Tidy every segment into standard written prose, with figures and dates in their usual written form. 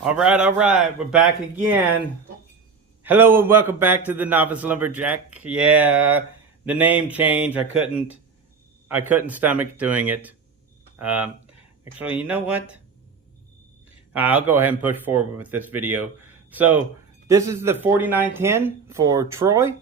All right, we're back again. Hello and welcome back to the Novice Lumberjack. Yeah, the name change. I couldn't stomach doing it. Actually, you know what? I'll go ahead and push forward with this video. So this is the 4910 for Troy,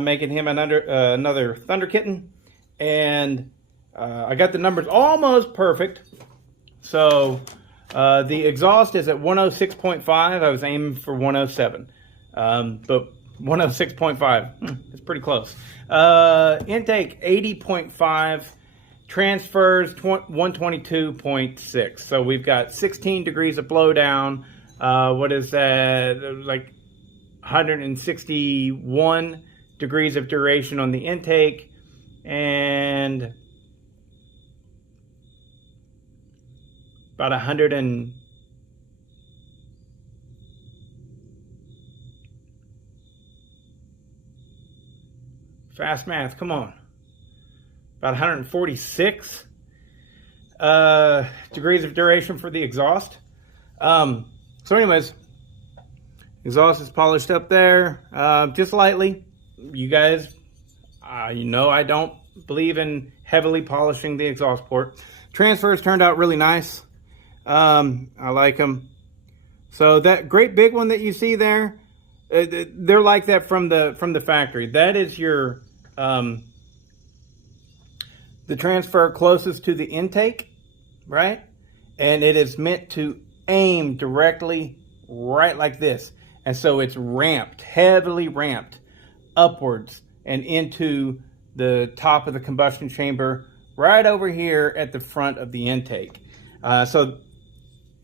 making him another Thunder Kitten, and I got the numbers almost perfect. So the exhaust is at 106.5. I was aiming for 107, but 106.5, it's pretty close. Intake 80.5, transfers 122.6. So we've got 16 degrees of blowdown. What is that? Like 161 degrees of duration on the intake, and about 100 and fast math, come on, about 146 degrees of duration for the exhaust. So anyways, exhaust is polished up there, just lightly. You guys, you know I don't believe in heavily polishing the exhaust port. Transfers turned out really nice. I like them. So that great big one that you see there, they're like that from the factory. That is your the transfer closest to the intake, right? And it is meant to aim directly right like this. And so it's ramped, heavily ramped upwards and into the top of the combustion chamber right over here at the front of the intake. So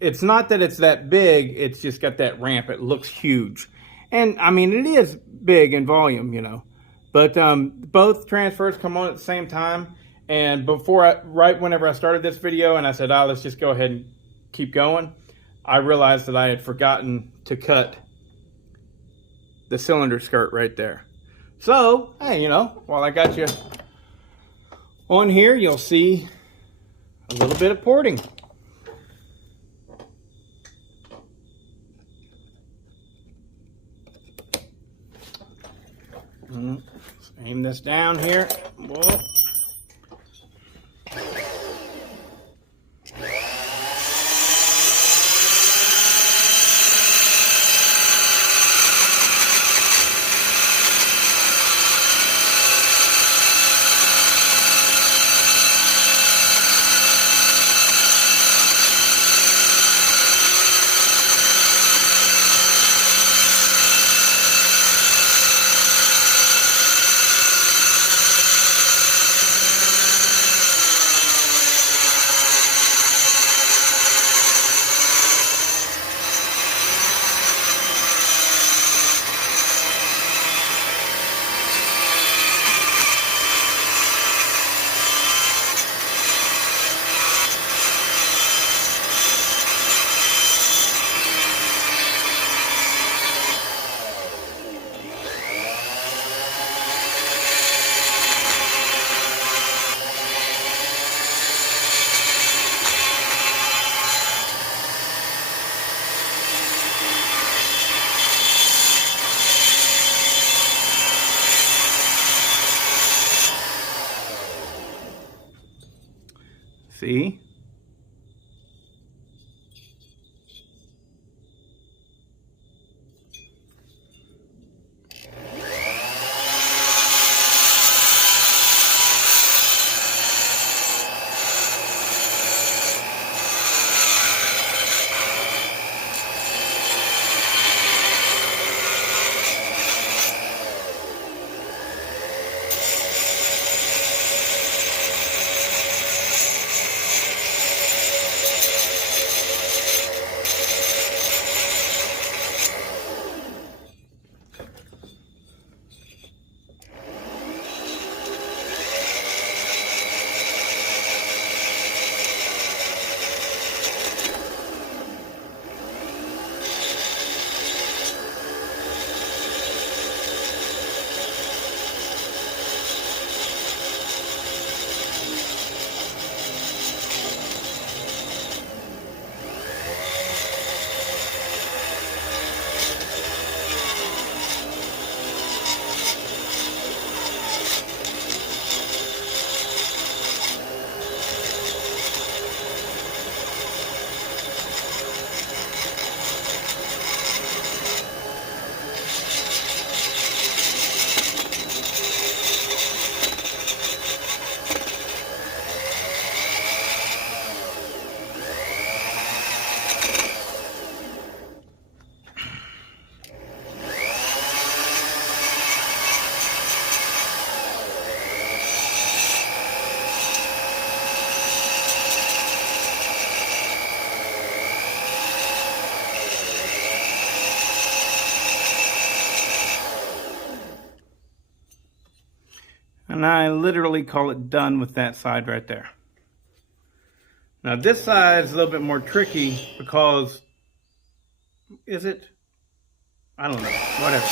it's not that it's that big, it's just got that ramp. It looks huge. And I mean, it is big in volume, you know. But both transfers come on at the same time. And right whenever I started this video and I said, let's just go ahead and keep going, I realized that I had forgotten to cut the cylinder skirt right there. So, hey, you know, while I got you on here, you'll see a little bit of porting. Let's aim this down here. Whoa. See? And I literally call it done with that side right there. Now this side is a little bit more tricky because, is it? I don't know, whatever.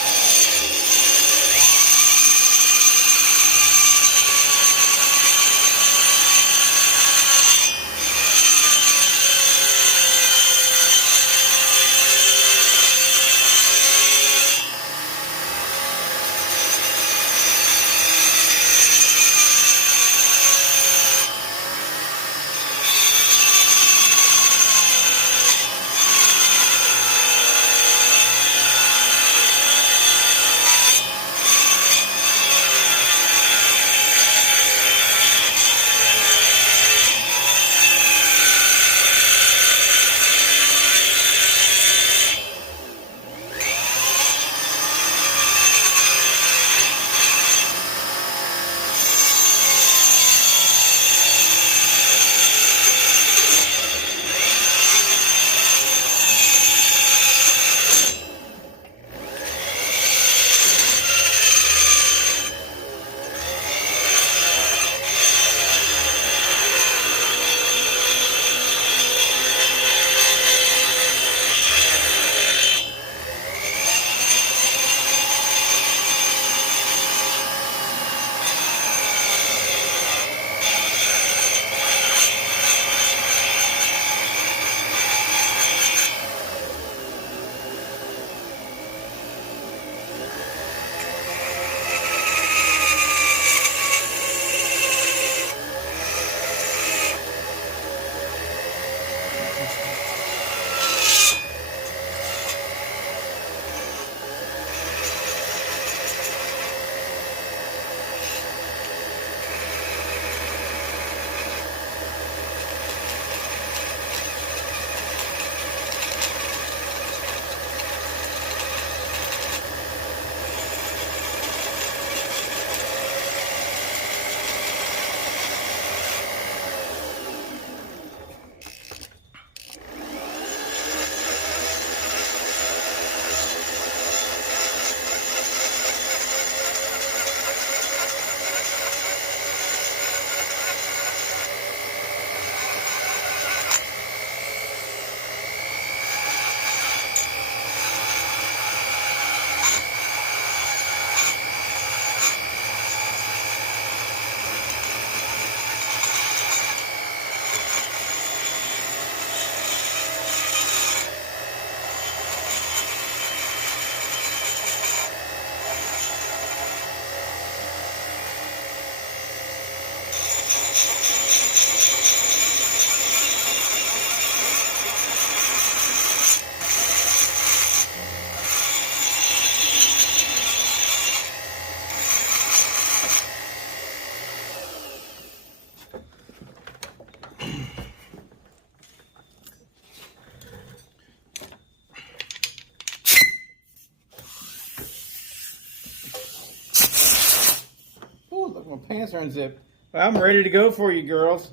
Look, my pants are unzipped. I'm ready to go for you, girls.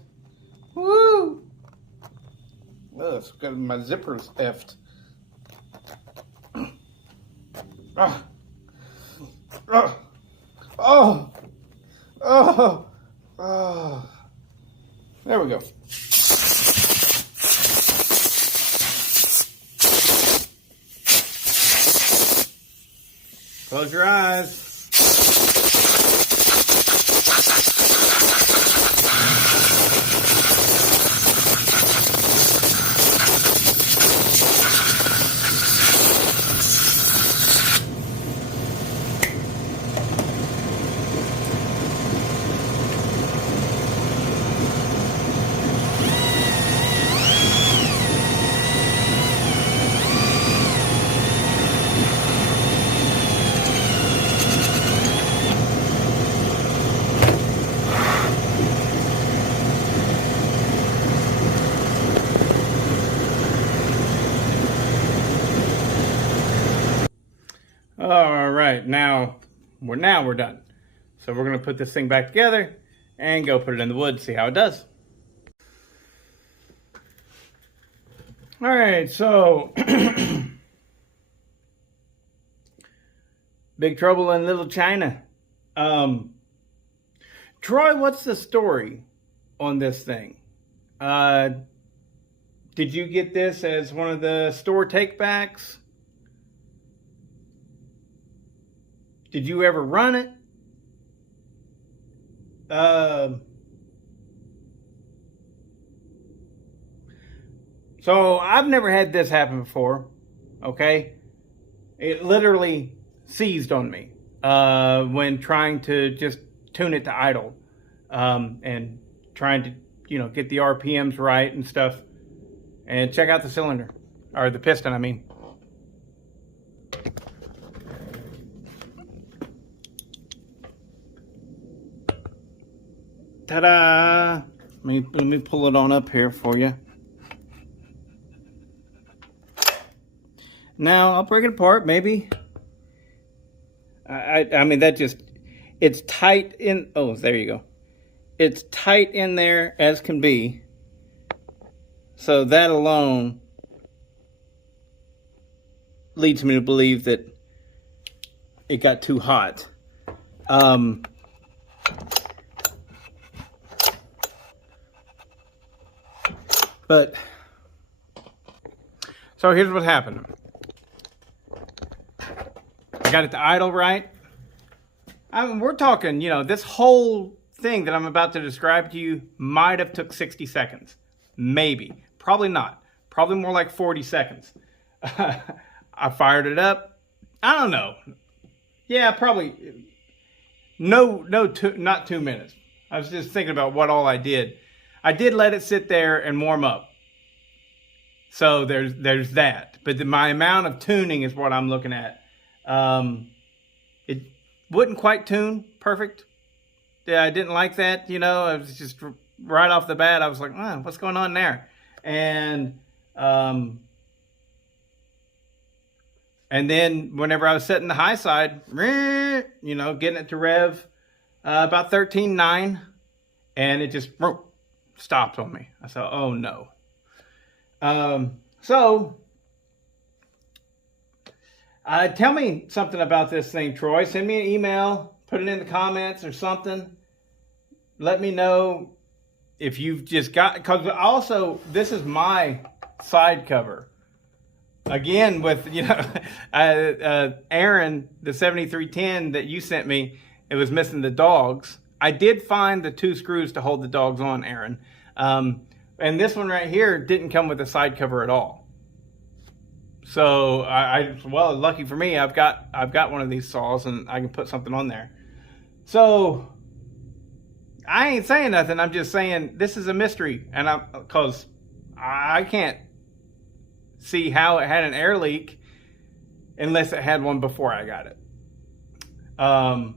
Woo! Ugh, it's got my zippers effed. Ah. Oh. Oh. Oh. Oh. There we go. Close your eyes. All right, now we're done. So we're gonna put this thing back together and go put it in the wood, see how it does. All right, so Big Trouble in Little China. Troy, what's the story on this thing? Did you get this as one of the store takebacks? Did you ever run it? So I've never had this happen before. Okay, it literally seized on me when trying to just tune it to idle and trying to get the RPMs right and stuff. And check out the cylinder, or the piston, I mean. Ta-da! Let me pull it on up here for you. Now, I'll break it apart, maybe. I mean, it's tight in, oh, there you go. It's tight in there as can be. So that alone leads me to believe that it got too hot. But, so here's what happened. I got it to idle right. I mean, we're talking, this whole thing that I'm about to describe to you might have took 60 seconds. Maybe. Probably not. Probably more like 40 seconds. I fired it up. I don't know. Yeah, probably. Not 2 minutes. I was just thinking about what all I did. I did let it sit there and warm up. So there's that. But my amount of tuning is what I'm looking at. It wouldn't quite tune perfect. Yeah, I didn't like that. I was just right off the bat. I was like, what's going on there? And then whenever I was setting the high side, getting it to rev about 13.9, and it just stopped on me. I thought, oh no. So tell me something about this thing, Troy. Send me an email, put it in the comments or something. Let me know if you've just got, because also this is my side cover. Again, with, Aaron, the 7310 that you sent me, it was missing the dogs. I did find the 2 screws to hold the dogs on, Aaron. And this one right here didn't come with a side cover at all. So well, lucky for me, I've got one of these saws and I can put something on there. So I ain't saying nothing. I'm just saying this is a mystery, and because I can't see how it had an air leak unless it had one before I got it. I'm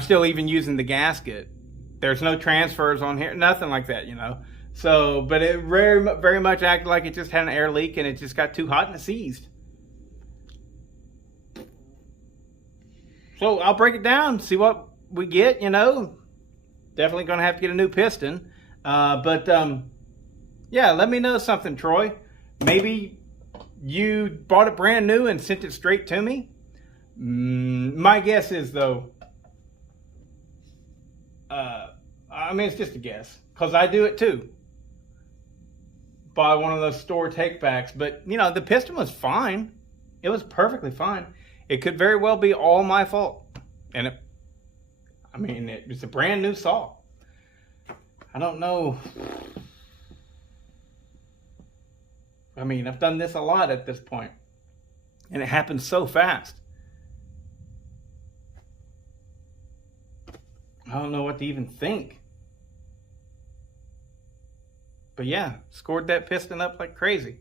still even using the gasket. There's no transfers on here, nothing like that, So, but it very much acted like it just had an air leak, and it just got too hot and it seized. So I'll break it down, see what we get, Definitely going to have to get a new piston. Yeah, let me know something, Troy. Maybe you bought it brand new and sent it straight to me. My guess is, though, it's just a guess, because I do it too. Buy one of those store takebacks, but the piston was fine. It was perfectly fine. It could very well be all my fault, and it was a brand new saw. I don't know. I've done this a lot at this point, and it happens so fast. I don't know what to even think. But yeah, scored that piston up like crazy.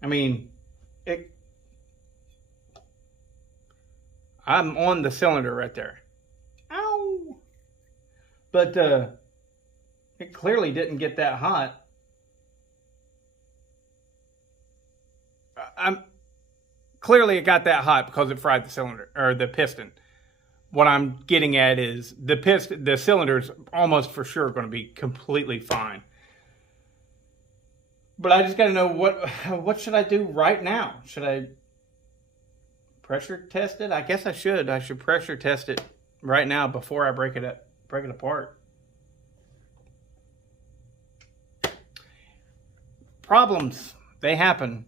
I'm on the cylinder right there. Ow! But it clearly didn't get that hot. Clearly it got that hot because it fried the cylinder, or the piston. What I'm getting at is the cylinder's almost for sure going to be completely fine. But I just got to know what should I do right now? Should I pressure test it? I guess I should. I should pressure test it right now before I break it apart. Problems, they happen.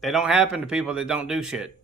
They don't happen to people that don't do shit.